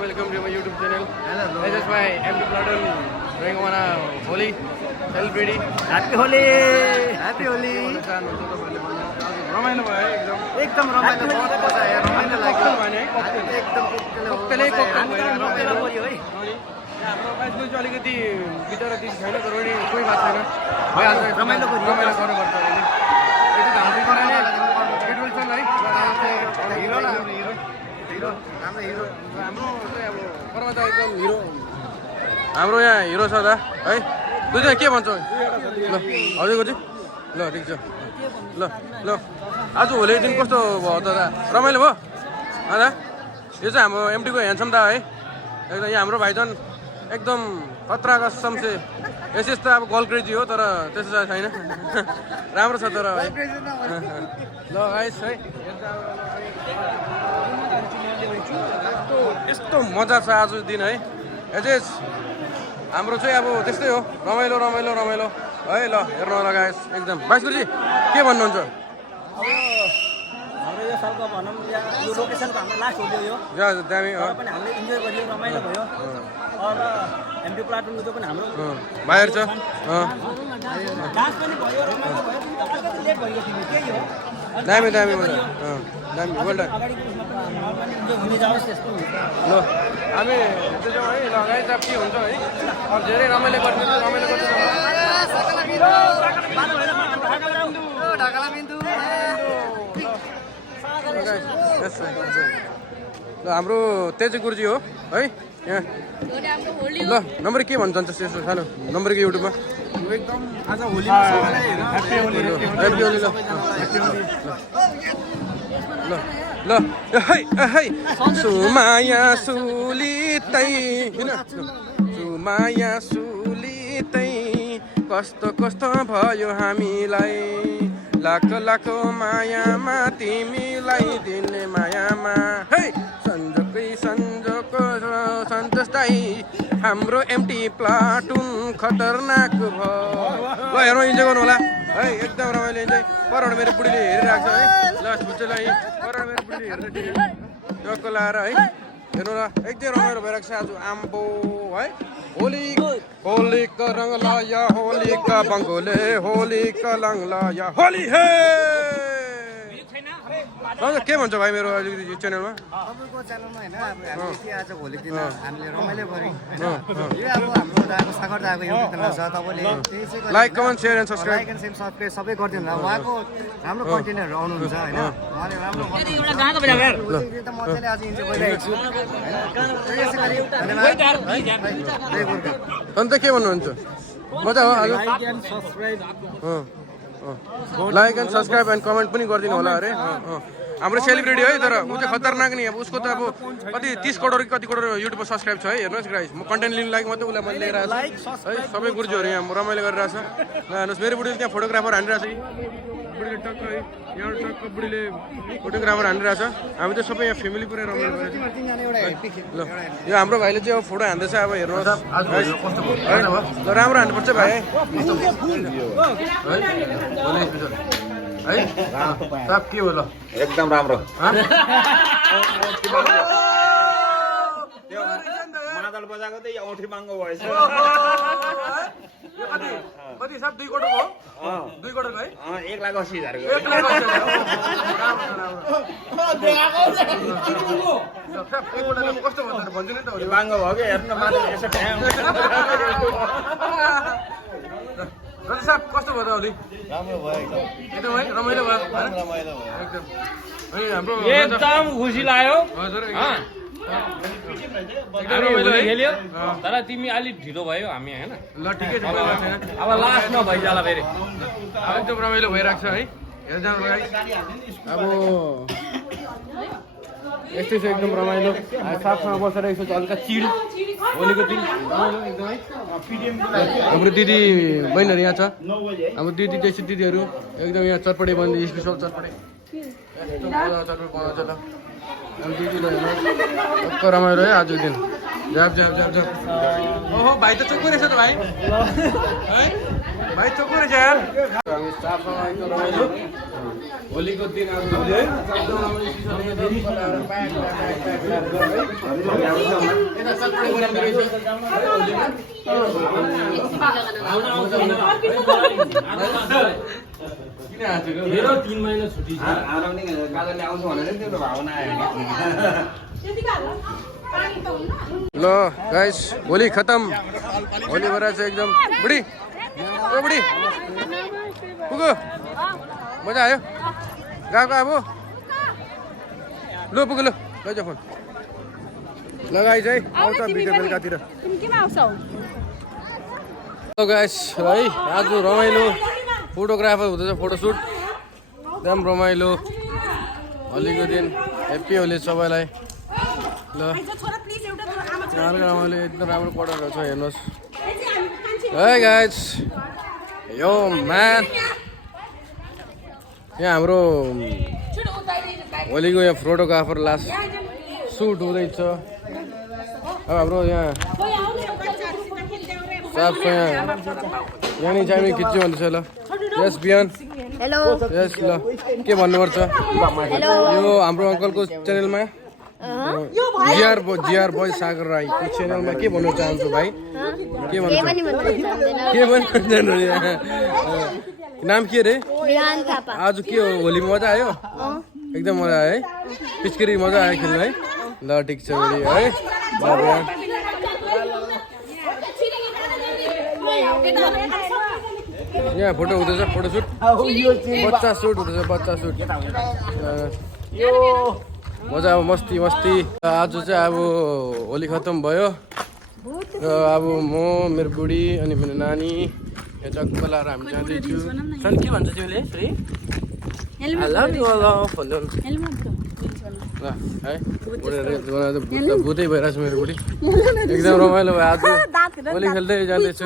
welcome to my YouTube channel. This is my MD Platon doing one Holi celebrating. Happy Holi! Happy Holi! रमाइलो भयो एकदम रमाइलो बहुत मजा आयो रमाइलो लाग्यो एकदम कोक्टेलै कोक्टेल भयो रमाइलो भयो है हाम्रो बाइसले चाहिँ अलिकति भित्र दिस छैन तर पनि कोही बात छैन भइहाल्छ रमाइलो गर्नुपर्छ अहिले यति हाम्रो कराले पेट्रोल छ है हिरो न हिरो हाम्रो हिरो हाम्रो चाहिँ अब पर्वत एकदम हिरो हाम्रो यहाँ हिरो छ दा है दुईजना के भन्छ ल हजुरको चाहिँ ल ठिक छ ल ल आज होली दिन कस्तो भयो त दा रमाइलो भयो दादा यो चाहिँ हाम्रो एमटीको ह्यान्डसम दा है एकदम यहाँ हाम्रो भाइजन एकदम खतरा कसम से यस त अब गोल क्रेजी हो तर त्यस्तो चाहिँ छैन राम्रो छ तर है ल गाइस है यस्तो मजा छ आज दिन है एजेस हाम्रो चाहिँ अब त्यस्तै हो रमाइलो रमाइलो रमाइलो है ल हेर्नु होला गाइस एकदम बाइस गुरुजी के भन्नुहुन्छ हाम्रो यो सालको भनौँ यो लोकेसनको हाम्रो लास्ट होली हो या दामी पनि हामीले इन्जोय गरियो रमाइलो भयो र एमडी प्लाटुनको जो पनि हाम्रो बाहिर छ डान्स पनि भयो रमाइलो भयो लेट भयो त्यही हो दामी दामी मजा दामी वेल डन अगाडिको उसमा इन्जोय हुने जाओस् त्यस्तो हुन्छ ल हामी त्यसो है ल गाइस अब के हुन्छ है अब धेरै रमाइलो गर्छ रमाइलो गर्छ ढाकाला बिन्दु ल हाम्रो तेज गुरुजी हो है यहाँ ल नम्बर के भन्छ त्यसो सानो नम्बर के युट्युबमा एकदम आज होलीमा सबैलाई ह्यापी होली ह्यापी होली ल ल ल है है सुमाया सुलितै हैन सुमाया सुलितै कस्तो कस्तो भयो हामीलाई लाख लाख मायामा तिमीलाई दिने मायामा है सन्जोकै सन्जोक सन्तोषदाई हाम्रो एमटी प्लाटुन खतरनाक भयो ल हेर्नु इन्जोय गर्नु होला है एकदम रमाइलो इन्जोय परबाट मेरो बुढीले हेरिरहेको छ है लास्ट बुच्चेलाई परबाट मेरो बुढीले हेर्दै टक्क लाएर है हेर्नु ल एकदम रमाइलो भइरहेको छ आज आम्बो है होली होली का रंग लाया होली का बंगोले होली का रंग लाया होली है के भन्छ भाइ मेरो अलिकति च्यानलमा तपाईँको च्यानलमा होइन अब हामीले के आज भोलि दिन हामीले रमाइलो गऱ्यौँ होइन यो अब हाम्रो दाको सागर दाको युट्युब च्यानल छ तपाईँले त्यही चाहिँ like comment share and subscribe like and share subscribe सबै गरिदिनु होला उहाँको राम्रो कन्टेन्टहरू आउनुहुन्छ होइन उहाँले राम्रो त मजाले आज इन्जोय गरिरहेको छु त्यसै गरी धन्यवाद अन्त के भन्नुहुन्छ मजा हो आज like and subscribe and comment पनि गरिदिनु होला अरे हाम्रो सेलिब्रिटी है तर ऊ चाहिँ खतरनाक नि अब उसको त अब कति 30 करोड कति करोड युट्युबमा सब्स्क्राइब छ है हेर्नुहोस् गाइस म कन्टेन्ट लिनु लागि मात्रै उसलाई मैले लिएर आएको छु है सबै गुरुजीहरू यहाँ रमाइलो गरिरहेछ ल हेर्नुहोस् मेरो बुढीले त्यहाँ फोटोग्राफर हानिरहेछ बुढीले टक्क है यहाँ टक्क बुढीले फोटोग्राफर हानिरहेछ हामी त सबै यहाँ फ्यामिली पुरै रमाइलो गरेछ ल यो हाम्रो भाइले चाहिँ अब फोटो हान्दैछ अब हेर्नुहोस् ल राम्रो हान्नुपर्छ भाइ है सब के हो ल एकदम राम्रो मादल बजाएको त औँठी माङ्गो भएछ कति सब 2 करोड हो 2 करोड है 1,80,000 कस्तो भन्दा भन्छु नि त माङ्गो भयो कि हेर्नु मादल यसो साहब कस्तो भयो त अलि राम्रो भयो एकदम है रमाइलो भयो एकदम हाम्रो एकदम खुसी लाग्यो हजुर खेल्यो तर तिमी अलिक ढिलो भयो हामी होइन ल ठिकै छ अब लास्ट नभइजाला फेरि एकदम रमाइलो भइरहेको छ है हेर्दा अब यस्तै छ एकदम रमाइलो साथसँग बसेर यसो हल्का चिड होलीको दिन रमाइलो एकदमै हाम्रो दिदी बहिनीहरू यहाँ छ हाम्रो दिदी देशी दिदीहरू एकदम यहाँ चटपटे बन्दी स्पेसल चटपटे यस्तो मजा चटपटे बनाउँछ ल हाम्रो दिदीले हेर्नुहोस् रमाइलो है आजको दिन झ्याप झ्याप झ्याप झ्याप ओहो भाइ त चोक्को रहेछ त भाइ है भाइ चोक्को रहेछ यार स्टाफमा एकदम रमाइलो होलीको दिन आज होली है मेरो 3 महिना छुट्टी छ काजलले आउँछु भनेर नि त्यो भावना आयो ल गाइस होली खत्म होली भएर चाहिँ एकदम बुढी ओ बुढी पुगो मजा आयो गएको अब ल पुगो ल लैजा फोन लगाइ चाहिँ आउँछ भिडियो बेलुकातिर ल गाइस है आज रमाइलो फोटोग्राफर हुँदैछ फोटोसुट एकदम रमाइलो होलीको दिन ह्याप्पी होली सबैलाई ल रमाइलो एकदम राम्रो पढाएको छ हेर्नुहोस् है गाइस यो म्यान यहाँ हाम्रो होलीको यहाँ फोटोग्राफर लास्ट सुट हुँदैछ अब हाम्रो यहाँ साफ छ यहाँनिर चाहिँ खिच्यो भन्दैछ ल यस बिहान हेलो यस ल के भन्नुपर्छ यो हाम्रो अङ्कलको च्यानलमा जिआर बोय सागर राईको च्यानलमा के भन्नु चाहन्छु भाइ के भन्नु नाम के रे आज के हो होलीमा मजा आयो एकदम मजा आयो है पिचकारी मजा आयो खेल्नु है ल ठिक छ है यहाँ फोटो हुँदैछ फोटोसुट बच्चा सुट हुँदैछ बच्चा सुट मजा अब मस्ती मस्ती आज चाहिँ अब होली खत्म भयो र अब म मेरो बुढी अनि मेरो नानी यहाँ चक्क लाएर हामी जाँदैछु सन के भन्छ तिमीले श्री ल है भुतै भइरहेको छ मेरो बुढी एकदम रमाइलो भयो आज होली खेल्दै जाँदैछु